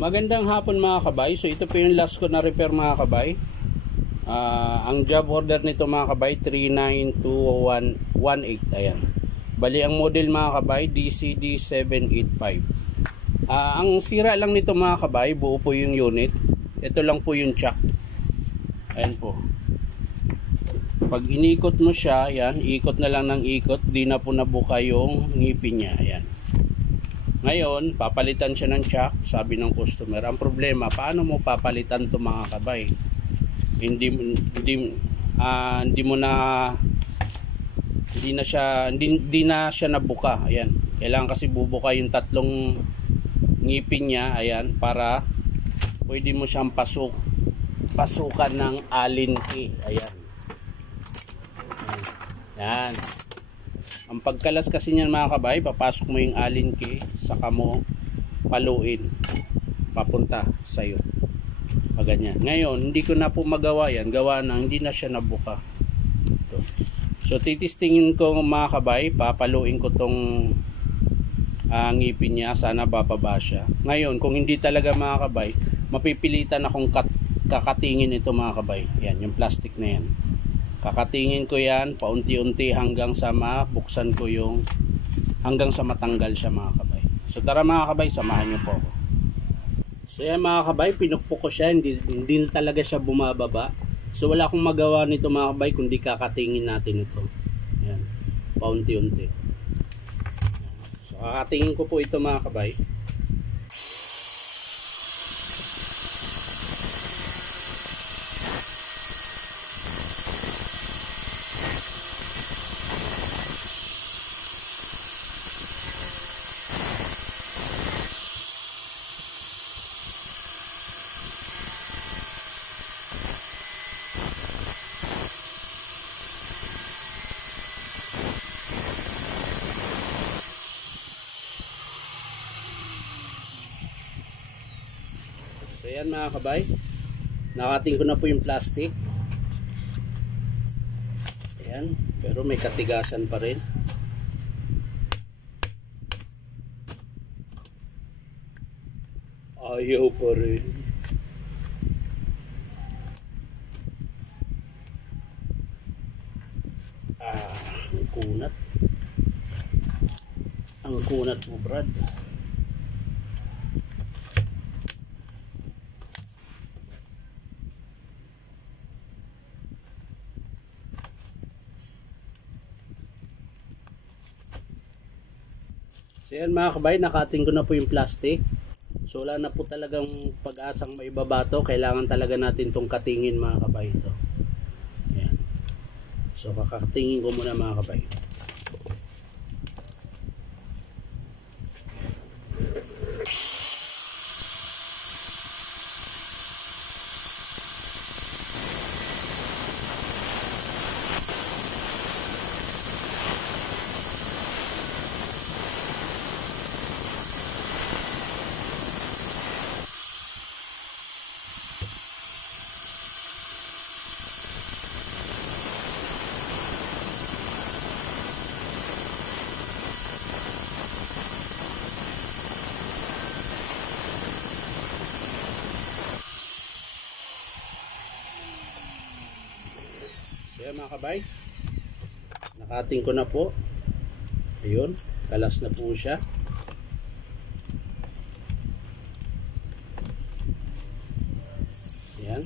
Magandang hapon mga kabay. So ito po yung last ko na repair mga kabay. Ang job order nito mga kabay 392118. Ayan. Bali ang model mga kabay DCD785. Ang sira lang nito mga kabay, buo po yung unit. Ito lang po yung chuck. Ayan po. Pag inikot mo siya, ayan, ikot na lang ng ikot, di na po nabuka yung ngipin niya. Ayan. Ngayon, papalitan siya ng chuck, sabi ng customer. Ang problema, paano mo papalitan to mga kabay? Hindi na siya nabuka. Ayan. Kailangan kasi bubuka yung tatlong ngipin niya, ayan, para pwede mo siyang pasukan ng allen key. Ayan. Ayan. Ang pagkalas kasi niyan mga kabay, papasok mo yung allen key, saka mo paluin papunta sa'yo. Ganyan. Ngayon, hindi ko na po magawa yan. Gawa na, hindi na siya nabuka. Ito. So, titistingin ko mga kabay, papaluin ko tong ngipin niya. Sana bababa siya. Ngayon, kung hindi talaga mga kabay, mapipilitan akong kakatingin ito mga kabay. Yan, yung plastic na yan. Kakatingin ko yan paunti-unti hanggang sa mabuksan ko yung hanggang sa matanggal siya mga kabay. So tara mga kabay, samahan niyo po ako. So yan mga kabay, pinukpok ko siya, hindi talaga siya bumababa. So wala akong magawa nito mga kabay kundi kakatingin natin ito. Yan, paunti-unti. So kakatingin ko po ito mga kabay. So yan mga kabay, nakating ko na po yung plastic. Ayan, pero may katigasan pa rin. Ayaw pa rin. Ang kunat. Ang kunat mo Brad. So yan mga kabay, nakating ko na po yung plastic. So wala na po talagang pag-asang maibabato. Kailangan talaga natin itong katingin mga kabay. Ito. Ayan. So kakatingin ko muna mga kabay. Ayan mga kabay, nakating ko na po. Ayun, kalas na po siya. Ayan.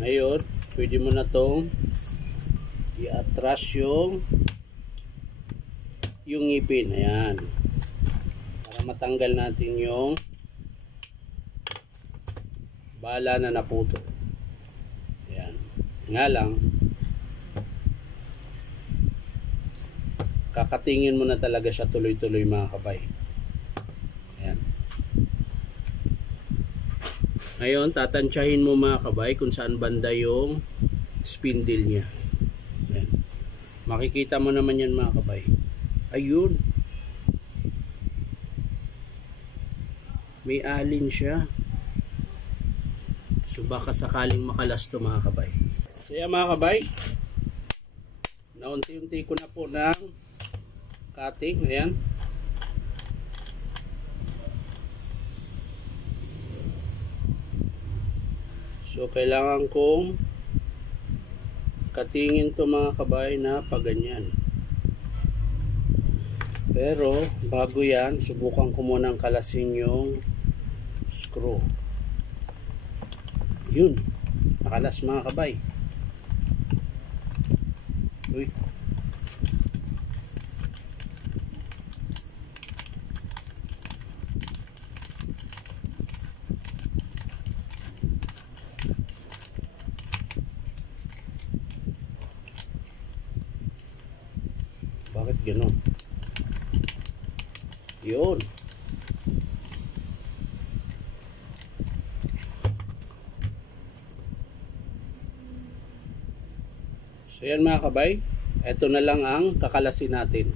Ngayon, pwede mo na tong i-atras yung ngipin. Ayan, para matanggal natin yung bala na naputo. Nga lang, kakatingin mo na talaga siya tuloy-tuloy mga kabay. Ayan. Ngayon, tatansyahin mo mga kabay kung saan banda yung spindle niya. Ayan. Makikita mo naman yan mga kabay. Ayun. May alin siya. So baka sakaling makalas to mga kabay. So yan mga kabay, naunti-unti ko na po ng cutting. Ayan. So kailangan kong katingin to mga kabay na paganyan. Pero bago yan, subukan ko munang kalasin yung screw. Yun, nakalas mga kabay. Uy. Bakit gano'n? Yun. So yan mga kabay, ito na lang ang kakalasin natin.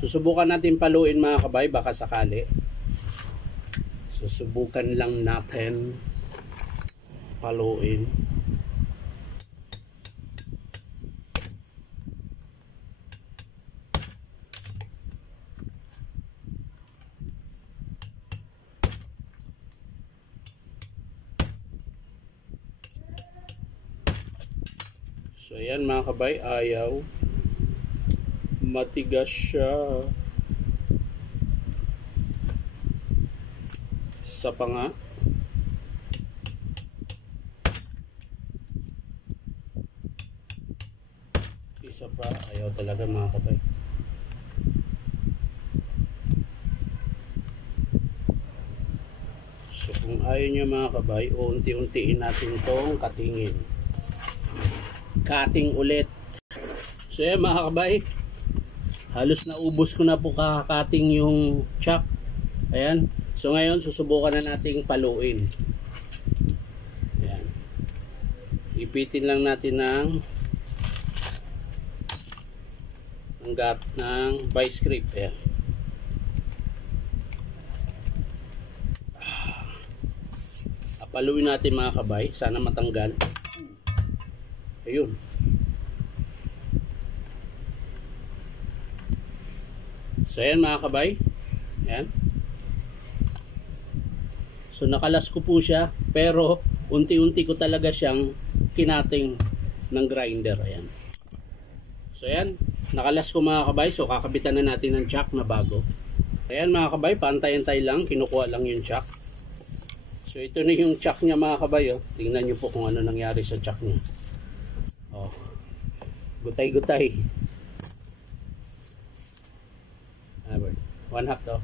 Susubukan natin paluin mga kabay, baka sakali. Susubukan lang natin paluin. So ayan mga kabay, ayaw. Matigas siya. Isa pa nga. Isa pa, ayaw talaga mga kabay. So kung ayaw nyo mga kabay, unti-untiin natin itong katingin. Cutting ulit. So yan mga kabay, halos naubos ko na po kakating yung chuck. Ayan. So ngayon susubukan na nating paluin. Ayan. Ipitin lang natin ng vice grip. Ayan. Paluin natin mga kabay, sana matanggal. Ayun. So ayan mga kabay. Ayan. So nakalas ko po siya, pero unti-unti ko talaga siyang kinating ng grinder. Ayan. So ayan, nakalas ko mga kabay. So kakabitan na natin ng chuck na bago. Ayan mga kabay, pantay-antay lang, kinukuha lang yung chuck. So ito na yung chuck niya mga kabay. Oh. Tingnan nyo po kung ano nangyari sa chuck niya. Oh, gutay-gutay. 1/2 to.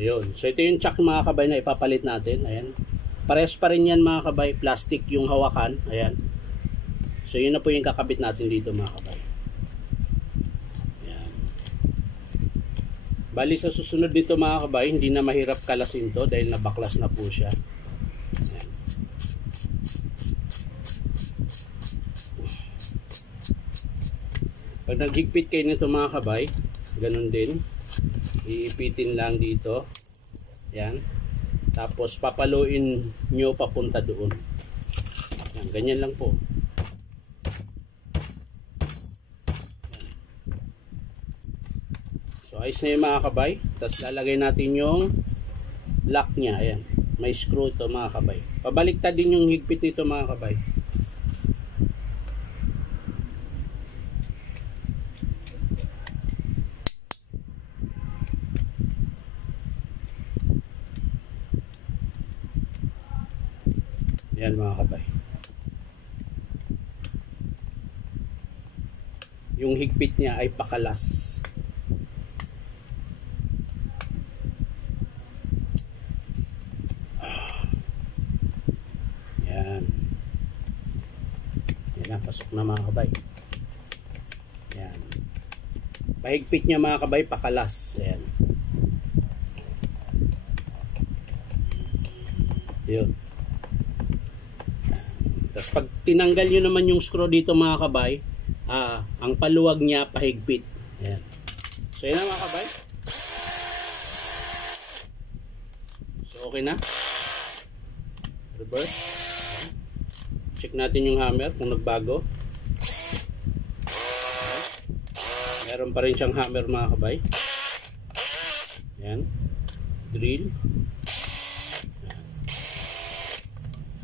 Ayun. So ito yung chuck mga kabay na ipapalit natin. Ayan. Parehas pa rin yan mga kabay. Plastic yung hawakan. Ayan. So yun na po yung kakabit natin dito mga kabay. Ayan. Bali sa susunod dito mga kabay, hindi na mahirap kalasin to dahil nabaklas na po siya. Pag naghigpit kayo nito mga kabay, ganun din. Iipitin lang dito. Yan. Tapos papaluin nyo papunta doon. Yan, ganyan lang po. Yan. So ayos na yung mga kabay. Tapos lalagay natin yung lock nya. Ayan. May screw ito mga kabay. Pabaliktad din yung higpit nito mga kabay. Yan mga kabay. Yung higpit niya ay pakalas. Yan. Yan na, pasok na mga kabay. Yan. Pahigpit niya mga kabay, pakalas. Yan. Yun. Tapos pag tinanggal nyo naman yung screw dito mga kabay, ang paluwag niya pahigpit. Ayan. So yun na mga kabay. So okay na. Reverse. Check natin yung hammer kung nagbago. Meron pa rin siyang hammer mga kabay. Ayan. Drill.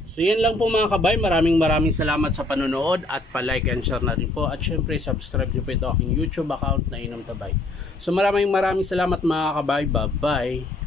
So So yan lang po mga kabay, maraming salamat sa panonood at pa-like and share na rin po. At syempre subscribe nyo po ito aking YouTube account na Inom Tabay. So maraming salamat mga kabay, bye bye.